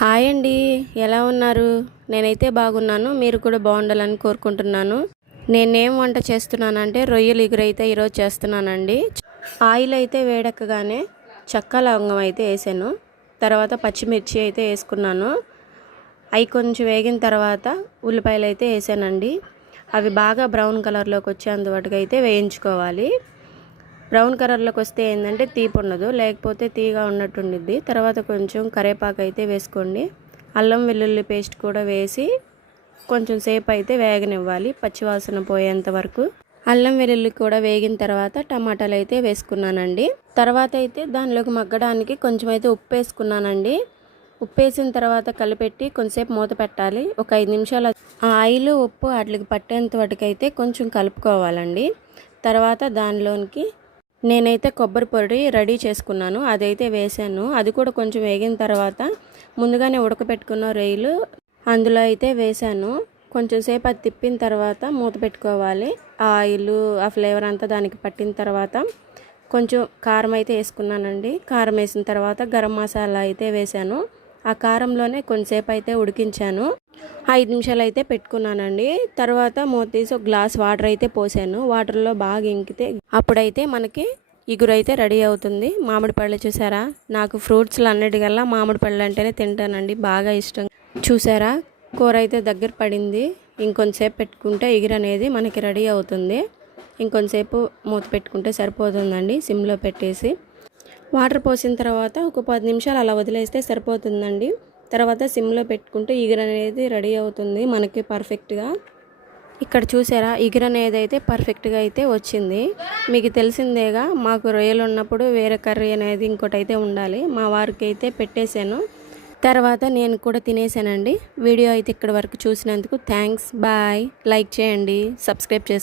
Hi అండి, ఎలా ఉన్నారు? నేనైతే బాగున్నాను. మీరు కూడా బాగుండాలని కోరుకుంటున్నాను. నేనేం వంట చేస్తున్నానంటే రొయ్యలు ఇగురైతే ఈరోజు చేస్తున్నానండి. ఆయిల్ అయితే వేడెక్కగానే చెక్క లవంగం అయితే వేసాను. తర్వాత పచ్చిమిర్చి అయితే వేసుకున్నాను. అవి కొంచెం వేగిన తర్వాత ఉల్లిపాయలు అయితే వేసానండి. అవి బాగా బ్రౌన్ కలర్లోకి వచ్చేంత వరకు అయితే వేయించుకోవాలి. బ్రౌన్ కలర్లోకి వస్తే ఏంటంటే తీపి ఉండదు, లేకపోతే తీగా ఉన్నట్టు ఉండిద్ది. తర్వాత కొంచెం కరివేపాకు అయితే వేసుకోండి. అల్లం వెల్లుల్లి పేస్ట్ కూడా వేసి కొంచెం సేపు అయితే వేగనివ్వాలి, పచ్చివాసన పోయేంత వరకు. అల్లం వెల్లుల్లి కూడా వేగిన తర్వాత టమాటాలు అయితే వేసుకున్నానండి. తర్వాత అయితే దానిలోకి మగ్గడానికి కొంచెం అయితే ఉప్పు వేసుకున్నానండి. ఉప్పు వేసిన తర్వాత కలిపెట్టి కొంచెంసేపు మూత పెట్టాలి. ఒక 5 నిమిషాలు ఆయిల్ ఉప్పు వాటికి పట్టేంత వరకు అయితే కొంచెం కలుపుకోవాలండి. తర్వాత దానిలోనికి నేనైతే కొబ్బరి పొడి రెడీ చేసుకున్నాను, అదైతే వేసాను. అది కూడా కొంచెం వేగిన తర్వాత ముందుగానే ఉడకపెట్టుకున్న రొయ్యలు అందులో అయితే వేసాను. కొంచెం సేపు అది తిప్పిన తర్వాత మూత పెట్టుకోవాలి. ఆ ఆయిల్ ఆ ఫ్లేవర్ అంతా దానికి పట్టిన తర్వాత కొంచెం కారం అయితే వేసుకున్నానండి. కారం వేసిన తర్వాత గరం మసాలా అయితే వేసాను. ఆ కారంలోనే కొంచెంసేపు అయితే ఉడికించాను. 5 నిమిషాలు అయితే పెట్టుకున్నానండి. తర్వాత మూత తీసి ఒక గ్లాస్ వాటర్ అయితే పోసాను. వాటర్లో బాగా ఇంకితే అప్పుడైతే మనకి ఇగురు అయితే రెడీ అవుతుంది. మామిడి పళ్ళు చూసారా, నాకు ఫ్రూట్స్లో అన్నిటికల్లా మామిడి పళ్ళు అంటేనే తింటానండి, బాగా ఇష్టం. చూసారా, కూర అయితే దగ్గర పడింది. ఇంకొంచెంసేపు పెట్టుకుంటే ఇగురు అనేది మనకి రెడీ అవుతుంది. ఇంకొంచెంసేపు మూత పెట్టుకుంటే సరిపోతుందండి, సిమ్లో పెట్టేసి. వాటర్ పోసిన తర్వాత ఒక 10 నిమిషాలు అలా వదిలేస్తే సరిపోతుందండి. తర్వాత సిమ్లో పెట్టుకుంటే ఇగురు అనేది రెడీ అవుతుంది మనకి పర్ఫెక్ట్గా. ఇక్కడ చూసారా, ఇగురు అనేది అయితే పర్ఫెక్ట్గా అయితే వచ్చింది. మీకు తెలిసిందేగా, మాకు రొయ్యలు ఉన్నప్పుడు వేరే కర్రీ అనేది ఇంకోటి అయితే ఉండాలి. మా వారికి అయితే పెట్టేశాను. తర్వాత నేను కూడా తినేసానండి. వీడియో అయితే ఇక్కడ వరకు చూసినందుకు థ్యాంక్స్. బాయ్. లైక్ చేయండి, సబ్స్క్రైబ్ చేసుకోండి.